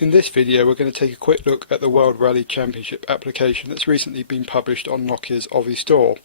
In this video we're going to take a quick look at the World Rally Championship application that's recently been published on Nokia's Aussie store.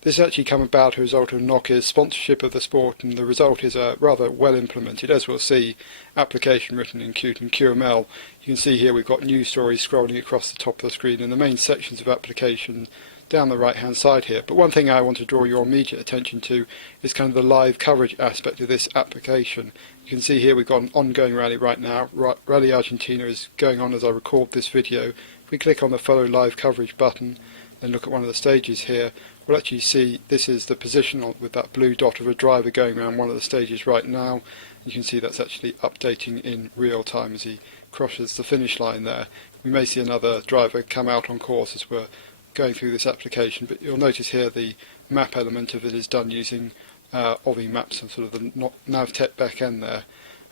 This has actually come about as a result of Nokia's sponsorship of the sport, and the result is a rather well implemented, as we'll see, application written in Qt and QML. You can see here we've got news stories scrolling across the top of the screen and the main sections of application down the right hand side here. But one thing I want to draw your immediate attention to is kind of the live coverage aspect of this application. You can see here we've got an ongoing rally right now. Rally Argentina is going on as I record this video. If we click on the follow live coverage button and look at one of the stages here, we'll actually see this is the position with that blue dot of a driver going around one of the stages right now. You can see that's actually updating in real time as he crosses the finish line there. We may see another driver come out on course as we're going through this application, but you'll notice here the map element of it is done using Aussie maps and sort of the NavTech backend there.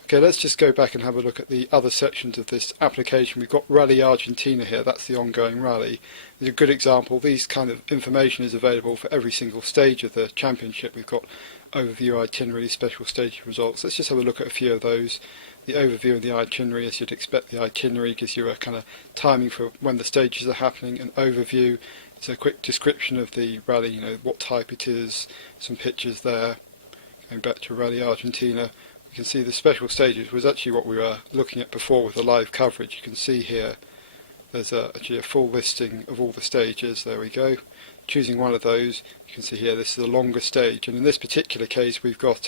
Okay, let's just go back and have a look at the other sections of this application. We've got Rally Argentina here, that's the ongoing rally. It's a good example. These kind of information is available for every single stage of the championship. We've got overview, itinerary, special stage results. Let's just have a look at a few of those. The overview of the itinerary, as you'd expect, the itinerary gives you a kind of timing for when the stages are happening. An overview, it's a quick description of the rally, you know, what type it is, some pictures there. Going back to Rally Argentina, you can see the special stages was actually what we were looking at before with the live coverage. You can see here there's actually a full listing of all the stages. There we go. Choosing one of those, you can see here this is the longest stage, and in this particular case we've got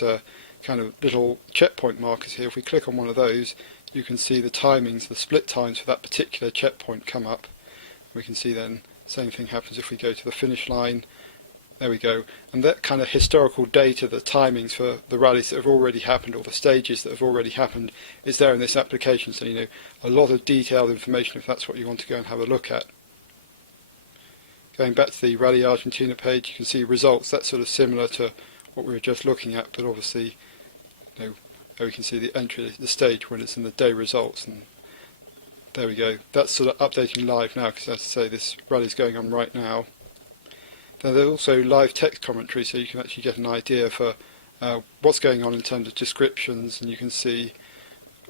kind of little checkpoint markers here. If we click on one of those, you can see the timings, the split times for that particular checkpoint come up. We can see then same thing happens if we go to the finish line. There we go, and that kind of historical data, the timings for the rallies that have already happened or the stages that have already happened, is there in this application. So you know, a lot of detailed information if that's what you want to go and have a look at. Going back to the Rally Argentina page, you can see results. That's sort of similar to what we were just looking at, but obviously, you know, we can see the entry, the stage when it's in the day results, and there we go. That's sort of updating live now, because as I say, this rally is going on right now. Then there's also live text commentary, so you can actually get an idea for what's going on in terms of descriptions, and you can see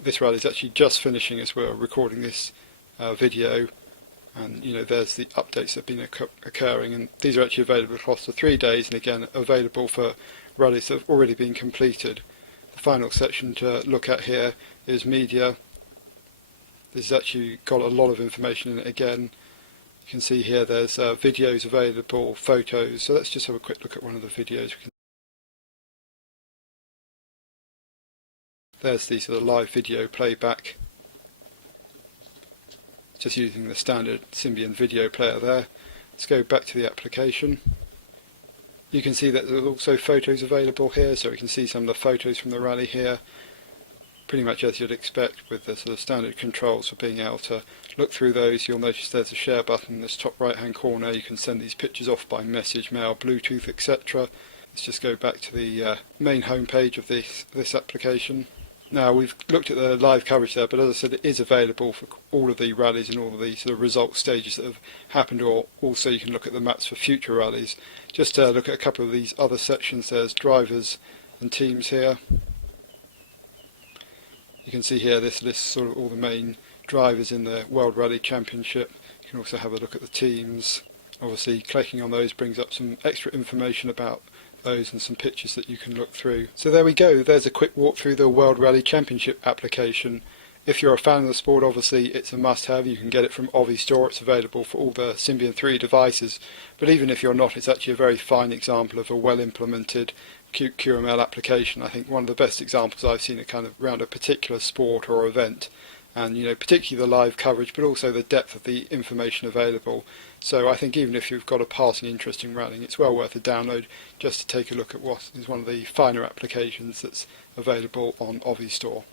this rally is actually just finishing as we're recording this video. And you know, there's the updates that have been occurring, and these are actually available across the 3 days, and again available for rallies that have already been completed. The final section to look at here is media. This has actually got a lot of information in it again. You can see here there's videos available, photos, so let's just have a quick look at one of the videos. There's the sort of live video playback. Just using the standard Symbian video player there. Let's go back to the application. You can see that there's also photos available here, so we can see some of the photos from the rally here. Pretty much as you'd expect with the sort of standard controls for being able to look through those. You'll notice there's a share button in this top right hand corner. You can send these pictures off by message, mail, Bluetooth, etc. Let's just go back to the main home page of this application. Now, we've looked at the live coverage there, but as I said, it is available for all of the rallies and all of the sort of result stages that have happened, or also you can look at the maps for future rallies. Just to look at a couple of these other sections, there's drivers and teams here. You can see here this lists sort of all the main drivers in the World Rally Championship. You can also have a look at the teams. Obviously, clicking on those brings up some extra information about those and some pictures that you can look through. So there we go, there's a quick walk through the World Rally Championship application. If you're a fan of the sport, obviously it's a must-have. You can get it from Aussie store. It's available for all the Symbian 3 devices. But even if you're not, it's actually a very fine example of a well-implemented QML application. I think one of the best examples I've seen kind of around a particular sport or event, and you know, particularly the live coverage, but also the depth of the information available. So I think even if you've got a passing interest in rallying, it's well worth a download just to take a look at what is one of the finer applications that's available on Aussie store.